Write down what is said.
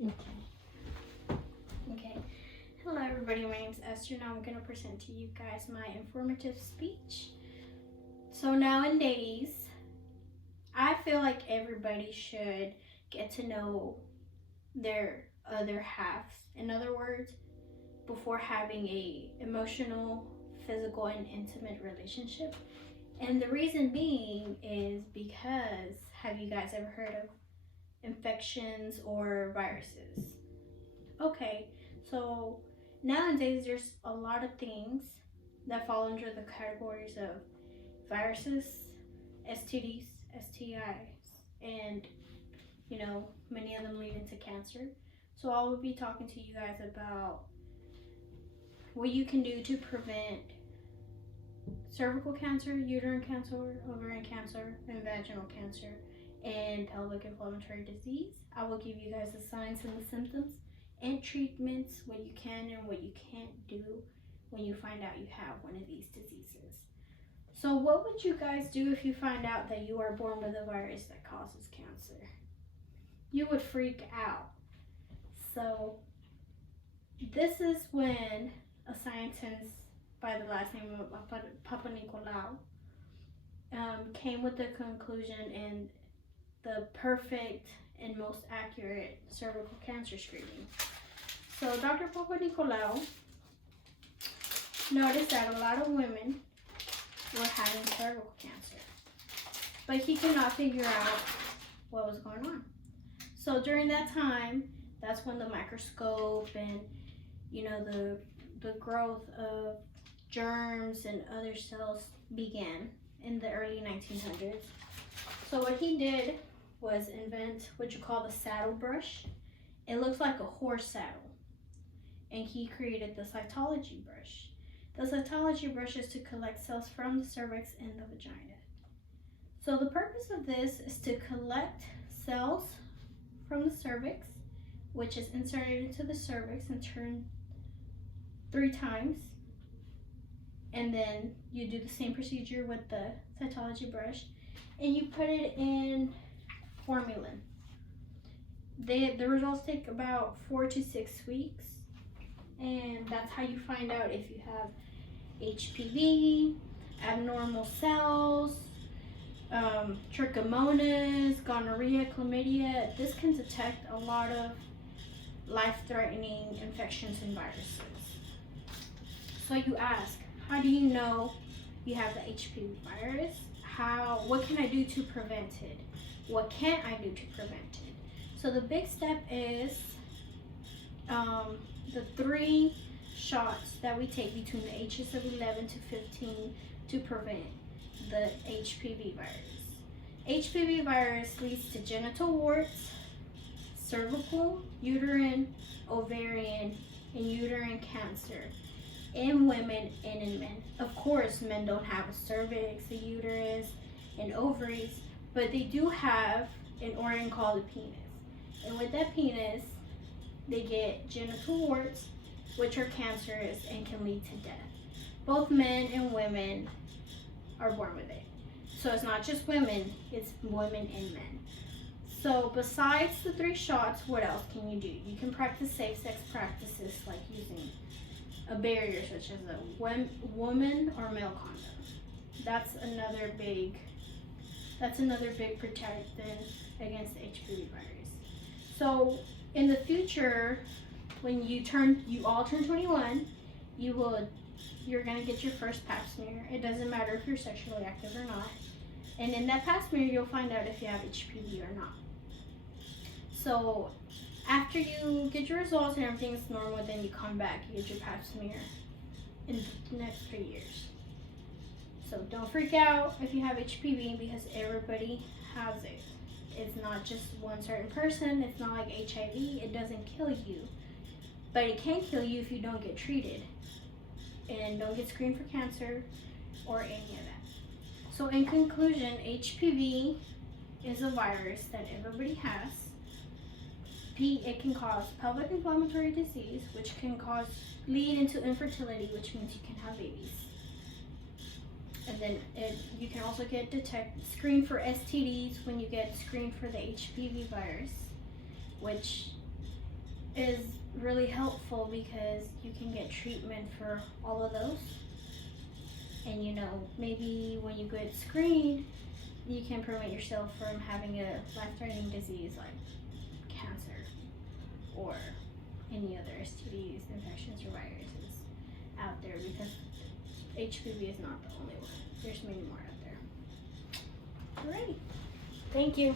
Okay. Okay. Hello, everybody. My name is Esther. Now I'm going to present to you guys my informative speech. So, nowadays, I feel like everybody should get to know their other halves. In other words, before having a emotional, physical, and intimate relationship. And the reason being is because have you guys ever heard of infections or viruses? Okay, so nowadays there's a lot of things that fall under the categories of viruses, STDs, STIs, and many of them lead into cancer. So I will be talking to you guys about what you can do to prevent cervical cancer, uterine cancer, ovarian cancer, and vaginal cancer, and pelvic inflammatory disease. I will give you guys the signs and the symptoms and treatments, what you can and what you can't do when you find out you have one of these diseases. So what would you guys do if you find out that you are born with a virus that causes cancer? You would freak out. So this is when a scientist by the last name of Papanicolaou came with the conclusion and the perfect and most accurate cervical cancer screening. So Dr. Papanicolaou noticed that a lot of women were having cervical cancer, but he could not figure out what was going on. So during that time, that's when the microscope and the growth of germs and other cells began in the early 1900s. So what he did was invent what you call the saddle brush. It looks like a horse saddle, and he created the cytology brush. The cytology brush is to collect cells from the cervix and the vagina. So the purpose of this is to collect cells from the cervix, which is inserted into the cervix and turned 3 times. And then you do the same procedure with the cytology brush, and you put it in formalin. The results take about 4 to 6 weeks, and that's how you find out if you have HPV, abnormal cells, trichomonas, gonorrhea, chlamydia. This can detect a lot of life-threatening infections and viruses. So you ask, how do you know you have the HPV virus? What can I do to prevent it? What can't I do to prevent it? So the big step is the 3 shots that we take between the ages of 11 to 15 to prevent the HPV virus. HPV virus leads to genital warts, cervical, uterine, ovarian, and uterine cancer in women and in men. Of course, men don't have a cervix, a uterus, and ovaries, but they do have an organ called a penis. And with that penis, they get genital warts, which are cancerous and can lead to death. Both men and women are born with it. So it's not just women, it's women and men. So besides the 3 shots, what else can you do? You can practice safe sex practices like using a barrier such as a woman or male condom. That's another big protection against the HPV virus. So in the future, when you all turn 21, you're gonna get your first pap smear. It doesn't matter if you're sexually active or not. And in that pap smear, you'll find out if you have HPV or not. So after you get your results and everything's normal, then you come back, you get your pap smear in the next 3 years. So don't freak out if you have HPV because everybody has it. It's not just one certain person. It's not like HIV. It doesn't kill you, but it can kill you if you don't get treated and don't get screened for cancer or any of that. So in conclusion, HPV is a virus that everybody has. It can cause pelvic inflammatory disease, which can lead into infertility, which means you can have babies. And then you can also get screened for STDs when you get screened for the HPV virus, which is really helpful because you can get treatment for all of those. And you know, maybe when you get screened, you can prevent yourself from having a life-threatening disease like cancer or any other STDs, infections, or viruses out there, because HPV is not the only one. There's many more out there. Alrighty. Thank you.